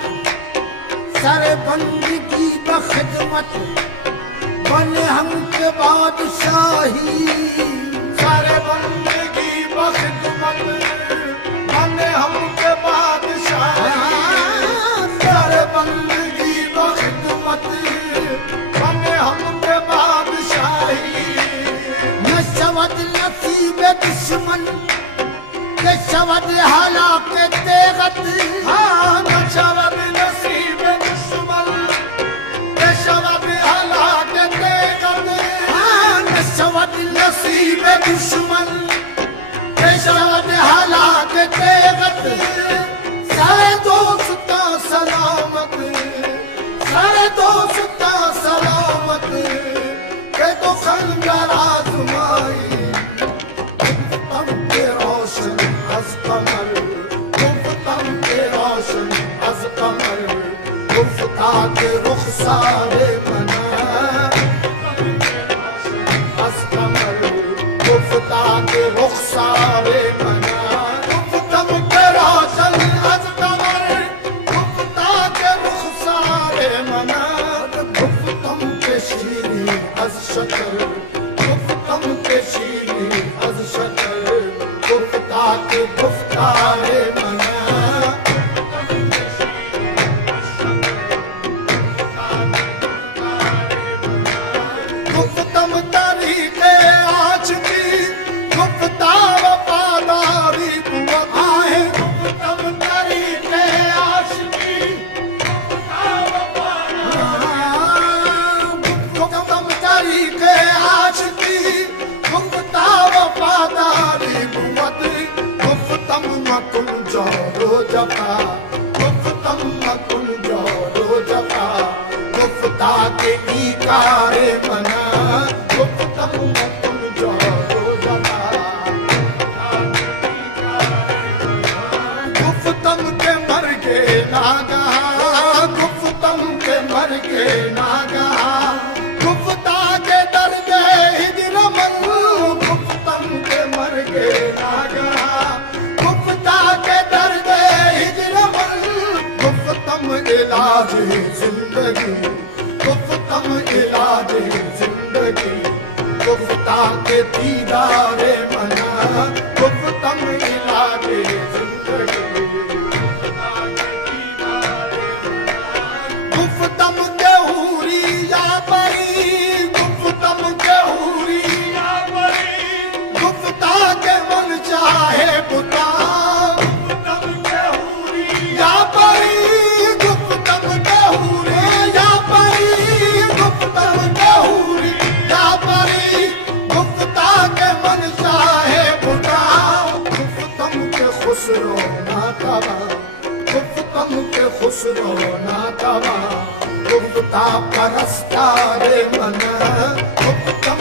नशवत sir बंदगी बखदमत बने हम के बादशाही सारे बंदगी बखदमत बने हम के बादशाही सारे बंदगी बखदमत बने हम के बादशाही नशवत नसीब दुश्मन नशवत हालात तेगत हाँ नशवत नसीब दुश्मन नशवत हालात तेगत नशवत नसीब दुश्मन नशवत हालात तेगत सारे दोस्ता सलामत सारे दोस्ता सलामत के तो खंजर आजमाई तम के रोशन अज कमर तम के रोशन अज कमर गुफ्ता के रुखसारे मना अज कमर गुफ्ता के रुखसारे मना गुफ्तम के रोशन अज कमर गुफ्ता के रुखसारे मना गुफ्तम के शीरी अज शकर गुफ्तम के शीरी अज शकर गुफ्ता के गुफ्तारे मना गुफ्तम तरीके आशिकी गुफ्ता वफादारी कुव्वत आहे गुफ्तम तरीके आशिकी गुफ्ता वफादारी गुफ्तम तरीके आशिकी गुफ्ता वफादारी कुव्वत गुफ्तम मकुन जोरो जफा गुफ्तम मकुन जोरो जफा गुफ्ता के इकारे मना गुफ्तम मकुन जोरो जफा गुफ्तम के मर के नागा गुफ्तम के मर के नागा गुफ्ता के दर गए हिजर मन गुफ्तम के मर के नागा गुफ्ता के दर गए हिजर मन गुफ्तम इलाज जिंदगी गुफ्तम इलाज जिंदगी गुफ्ता के दीदारे मना गुफ्तम इलाज जिंदगी गुफ्तम के हूरी या परी गुफ्तम के हूरी या परी गुफ्ता के मन चाहे बुता गुफ्तम के हूरी या परी गुफ्तम के हूरी या परी गुफ्तम के हूरी या परी गुफ्ता के मन चाहे बुता गुफ्तम के खुसरो नातवा गुफ्तम के खुसरो नातवा गुफ्ता परस्तारे मना गुफ्तम